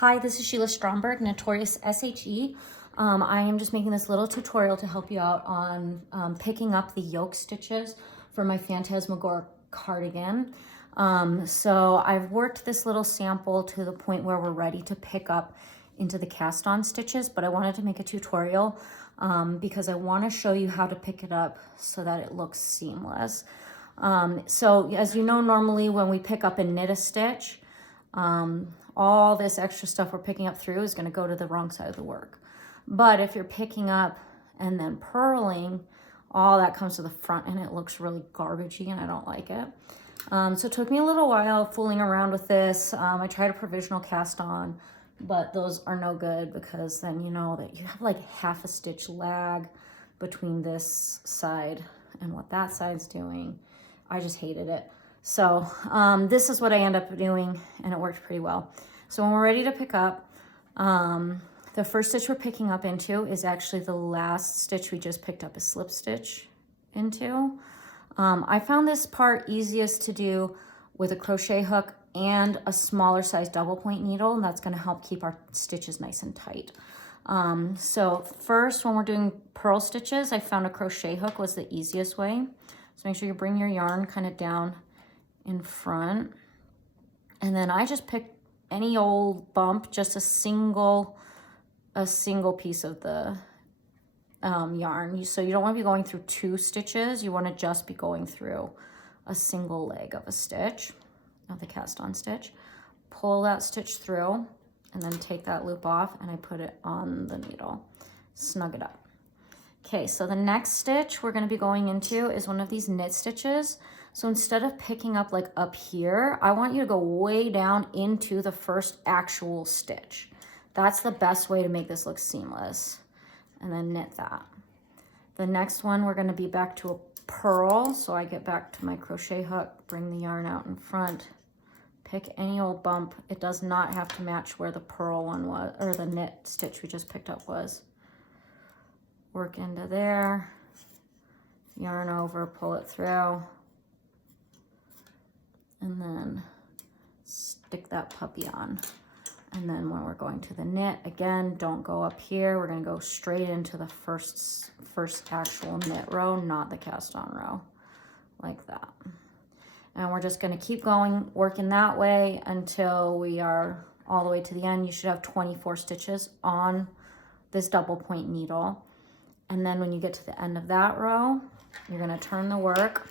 Hi, this is Sheila Stromberg, Notorious SHE. I am just making this little tutorial to help you out on picking up the yoke stitches for my Phantasmagoric cardigan. So I've worked this little sample to the point where we're ready to pick up into the cast on stitches, but I wanted to make a tutorial because I want to show you how to pick it up so that it looks seamless. So as you know, normally when we pick up and knit a stitch, all this extra stuff we're picking up through is going to go to the wrong side of the work. But if you're picking up and then purling, all that comes to the front and it looks really garbagey and I don't like it. So it took me a little while fooling around with this. I tried a provisional cast on, but those are no good because then you know that you have like half a stitch lag between this side and what that side's doing. I just hated it. So this is what I end up doing and it worked pretty well. So when we're ready to pick up, the first stitch we're picking up into is actually the last stitch we just picked up a slip stitch into. I found this part easiest to do with a crochet hook and a smaller size double point needle, and that's gonna help keep our stitches nice and tight. So first, when we're doing purl stitches, I found a crochet hook was the easiest way. So make sure you bring your yarn kind of down in front, and then I just picked any old bump, just a single piece of the yarn. So you don't want to be going through two stitches, you want to just be going through a single leg of a stitch of the cast on stitch. Pull that stitch through and then take that loop off and I put it on the needle, snug it up. Okay, so the next stitch we're going to be going into is one of these knit stitches. So instead of picking up like up here, I want you to go way down into the first actual stitch. That's the best way to make this look seamless. And then knit that. The next one, we're going to be back to a purl. So I get back to my crochet hook, bring the yarn out in front, pick any old bump. It does not have to match where the purl one was, or the knit stitch we just picked up was. Work into there, yarn over, pull it through, and then stick that puppy on. And then when we're going to the knit, again, don't go up here. We're gonna go straight into the first actual knit row, not the cast on row, like that. And we're just gonna keep going, working that way until we are all the way to the end. You should have 24 stitches on this double point needle. And then when you get to the end of that row, you're gonna turn the work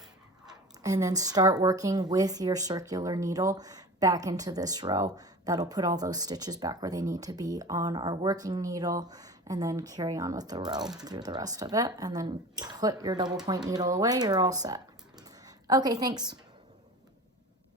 and then start working with your circular needle back into this row. That'll put all those stitches back where they need to be on our working needle, and then carry on with the row through the rest of it, and then put your double point needle away. You're all set. Okay, thanks.